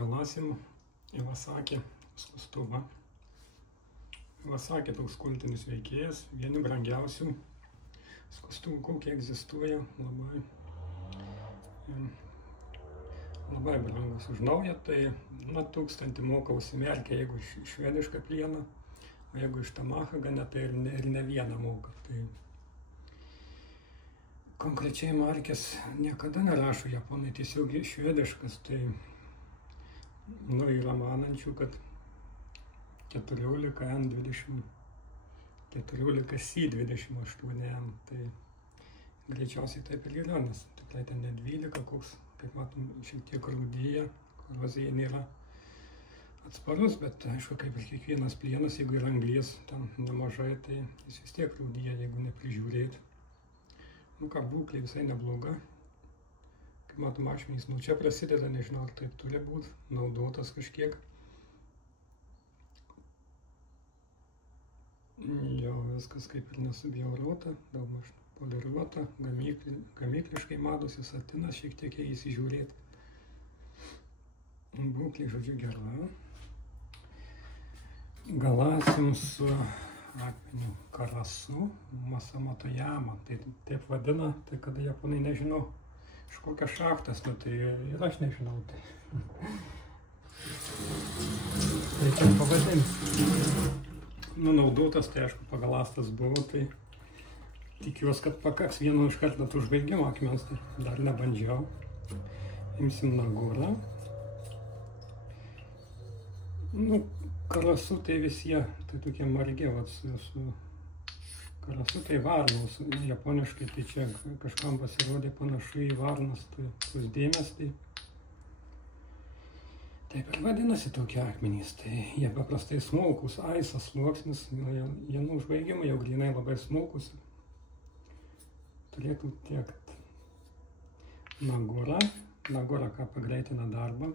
Galasim Iwasaki skustuvą. Iwasaki toks kultinis veikėjas, vieni brangiausių skustuvų, kokie egzistuoja, labai brangus. Už naują tai 1000 moka užsimerkia, jeigu švedišką plieną, o jeigu iš Tamahaga, tai ir ne vieną moka. Tai konkrečiai markės niekada nerašo japonai, tiesiog švediškas, tai yra manančių, kad 14N20, 14C28N, tai greičiausiai taip ir yra, nes tikrai ten ne 12, koks, kaip matom, šiek tiek rūdyja, korozija nėra atsparus, bet aišku, kaip ir kiekvienas plienas, jeigu yra anglies ten nemažai, tai jis vis tiek rūdyja, jeigu neprižiūrėti. Būklė visai nebloga. Kaip matom, ašmenys, čia prasideda, nežinau, ar taip turi būti, naudotas kažkiek. Jo, viskas kaip ir nesubjauruota, daugmaž poliruota, gamykliškai matosi satinas, šiek tiek įsižiūrėti. Būklė, žodžiu, gera. Galasim su akmeniu karasu, Masamatoyama, tai taip vadina, tai kada japonai nežinau, iš kokios šachtas, tai ir aš nežinau, tai reikia pavadinti. Naudotas, tai aišku, pagalastas buvo, tai tikiuosi, kad pakaks vieno iš karto užbaigimo akmens, tai dar nebandžiau. Imsim Nagurą. Karasu tai visie, tai tokie margi, su karasu tai varnos, japoniškai tai čia kažkam pasirodė panašu į varnas, tai tos dėmes, tai taip ir vadinasi tokie akmenys, tai jie paprastai smulkus, aisas sluoksnis, jie užbaigimai jau grynai labai smulkus, turėtų tiekt. Nagura, ką pagreitina darbą,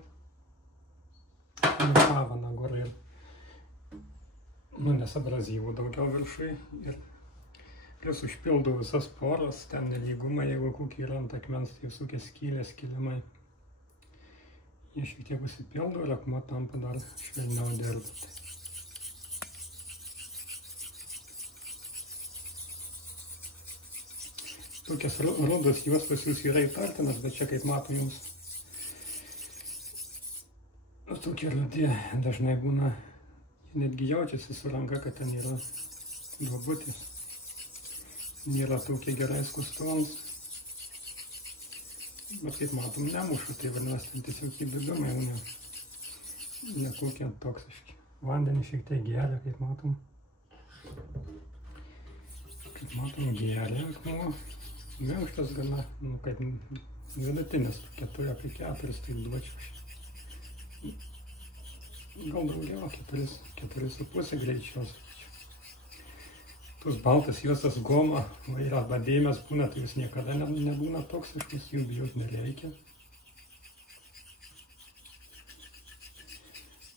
nukava Nagura ir nes abrazyvų daugiau viršui ir plius užpildo visas poras, ten nelygumą, jeigu kokie yra ant akmens, tai visokie skylės, kilimai. Jie šiek tiek užsipildo ir akmuo tampa dar švelniau dirbti. Tokias rudos juostos jūs yra įtartinas, bet čia, kaip matom, jums tokie rudi dažnai būna. Netgi jaučiasi su ranka, kad ten yra duobutės. Nėra tokie gerai skustuvams. Bet kaip matom, nemuša, tai vadinasi, tiesiog įdubimai jau ne kokie toksiški. Vandenį šiek tiek geria, kaip matom. Kaip matom, geria akmuo. Minkštas gana, kaip vidutinis, 4 apie 4, tai duočiau. Gal daugiau, 4,5 greičiaus. Tos baltas juostas goma, arba dėmės būna, tai jūs niekada nebūna toksiškas, jų bijot nereikia.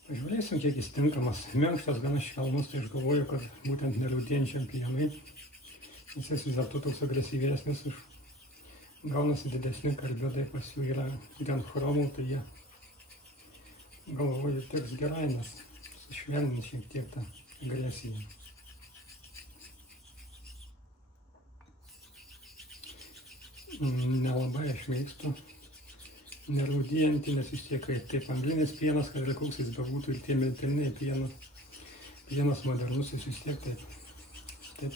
Pažiūrėsim, kiek jis tinkamas. Minkštas, gana švelnus, tai aš galvoju, kad būtent nerūdėjančiam plienui, nes jis vis dėlto toks agresyvesnis, gaunasi didesni karbidai, pas jų yra gan chromų, tai jie galvoju, tiks gerai, nes sušvelnint šiek tiek tą agresiją. Nelabai aš mėgstu nerūdijantį, nes vis tiek kaip anglinis pienas, kad ir koks jis bebūtų, ir tie miltiniai pienas modernus, jis vis tiek taip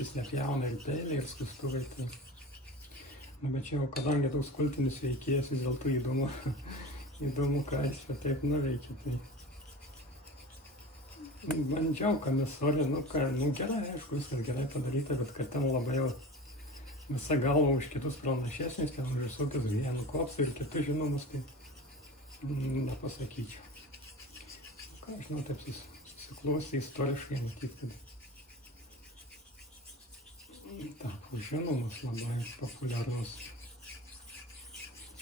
jis nepjauna ir peiliai, ir skustuvai. Bet čia jau, kadangi toks kultinis veikėjas, vis dėlto įdomu, ką jis taip nuveikia. Bandžiau kamisorį, gerai, aišku, viskas gerai padaryta, bet kad ten labai jau visa galva už kitus pranašesnis, ten už visokius vienų kopsų ir kitus žinomus, tai nepasakyčiau. Ką žinau, taip susiklostė istoriškai, matyt, kad tapo žinomas, labai populiarus.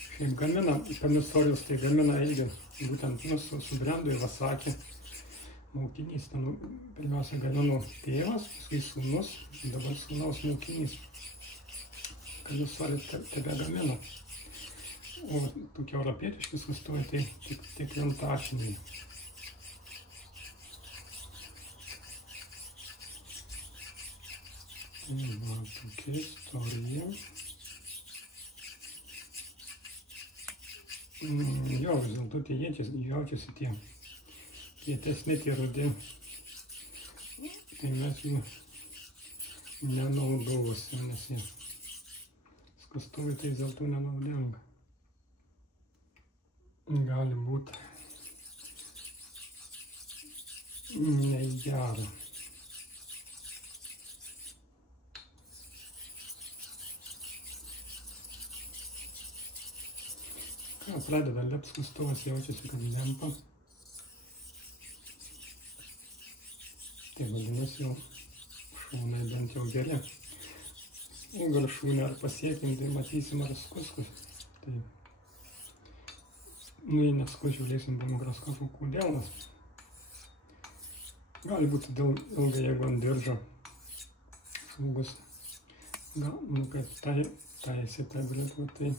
Šiaip gamina, kamisorius tai gamina irgi, būtent su brendu Iwasaki mokinys. Pirmiausia gamino tėvas, paskui sūnus, dabar sūnaus mokinys. Kamisorius tebe gamina. O tokie europietiški skustuvai tai tik vientašiniai. Va, tokia istorija. Jo, vis dėlto tie jaučiasi tie kietesni, tie rudi. Tai mes jų nenaudosime, nes jie skustuvai tai vis dėlto nenaudinga. Gali būti negera. Pradeda lept skustuvas, jaučiasi, kad lempa. Tai vadinasi jau šūnai bent jau geri. O gal šūnį ar pasiekim, tai matysim ar skuskus. Tai jei neskus, žiūrėsim po mikroskopu, kodėl, nes gali būti dėl ilgai, jeigu ant diržo žmogus, kaip taisyti britų, tai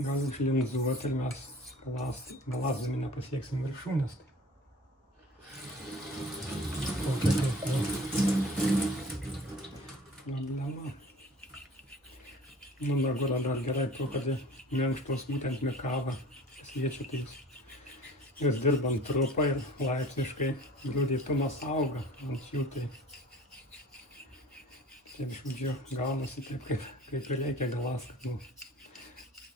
gali užlinzuoti ir mes galąsdami nepasieksim viršūnės. Tokia problema. Nagura dar gerai to, kad minkštos būtent mikava, kas liečia, tai jūs dirbant trupą ir laipsniškai glūdytumas auga ant jų, tai taip žodžiu gaunasi taip, kaip ir reikia galąsti.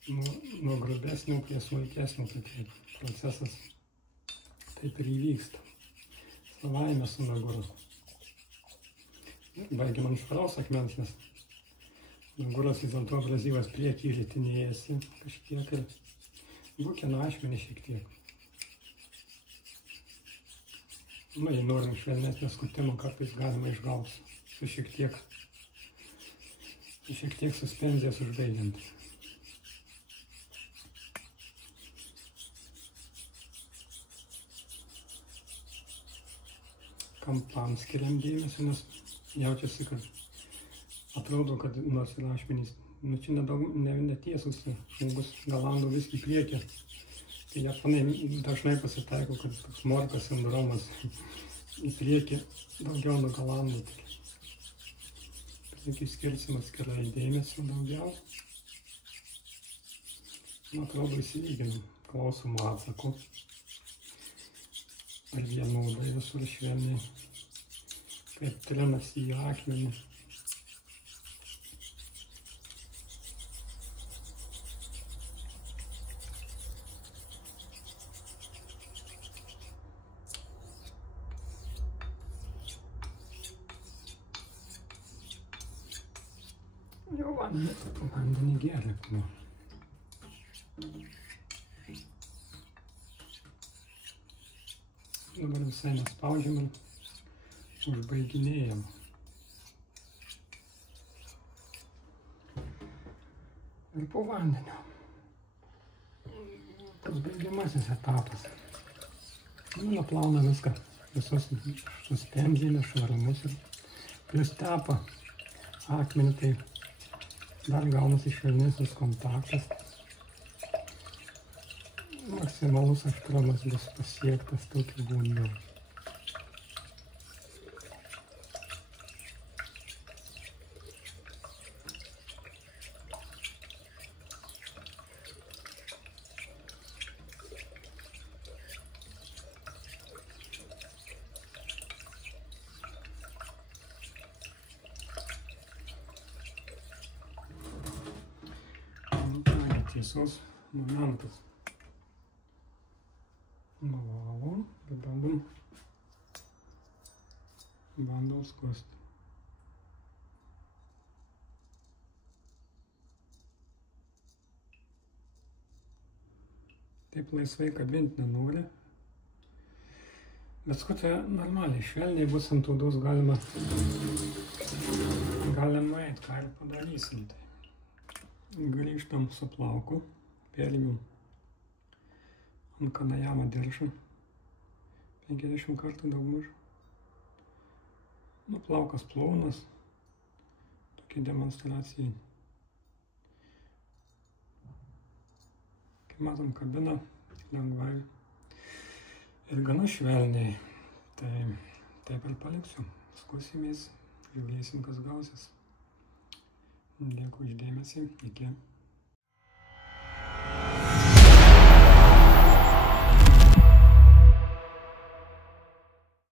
Nuo grubesnių prie smulkesnių, tai procesas taip ir įvyksta. Savaime su naguru. Baigiam ant švaraus akmens, nes naguras vis dėlto abrazyvas priekį ritinėjasi kažkiek ir bukina ašmenį šiek tiek. Jei norim švelnesnio skutimo, kartais galima išgauti su šiek tiek suspenzijos užbaigiant. Kampams skiriam dėmesį, nes jaučiasi, kad atrodo, kad nors ir ašmenys, čia netiesus, žmogus galando vis į priekį. Tai japonai dažnai pasitaiko, kad toks morkos sindromas į priekį daugiau nugalando. Priekį skirsim atskirai dėmesio daugiau. Atrodo, įsilyginam, klausom atsako. Ar vienodai visur švelniai, kaip trinasi į akmenį. Jau vandenį geria. Dabar visai nespaudžiam ir užbaiginėjam. Ir po vandenio. Tas baigiamasis etapas. Nuplauna viską, visus suspenzėlės, švarumus ir plius tepa akmenį, tai dar gaunasi švelnesnis kontaktas. Maksimalus aštrumas bus pasiektas tokiu būdu. Tiesos momentas. Nuvalom, ir bandom skusti. Taip laisvai kabinti nenori, bet skutė normaliai, švelniai bus ant odos galima eit, ką ir padarysim. Grįžtam su plauku, perėmėm ant kanajamą diržą 50 kartų daugmaž. Plaukas plonas, tokia demonstracija. matom, kabina lengvai ir gana švelniai. Tai taip ir paliksiu. Skusimės, žiūrėsim, kas gausis. Dėkui už dėmesį. Iki.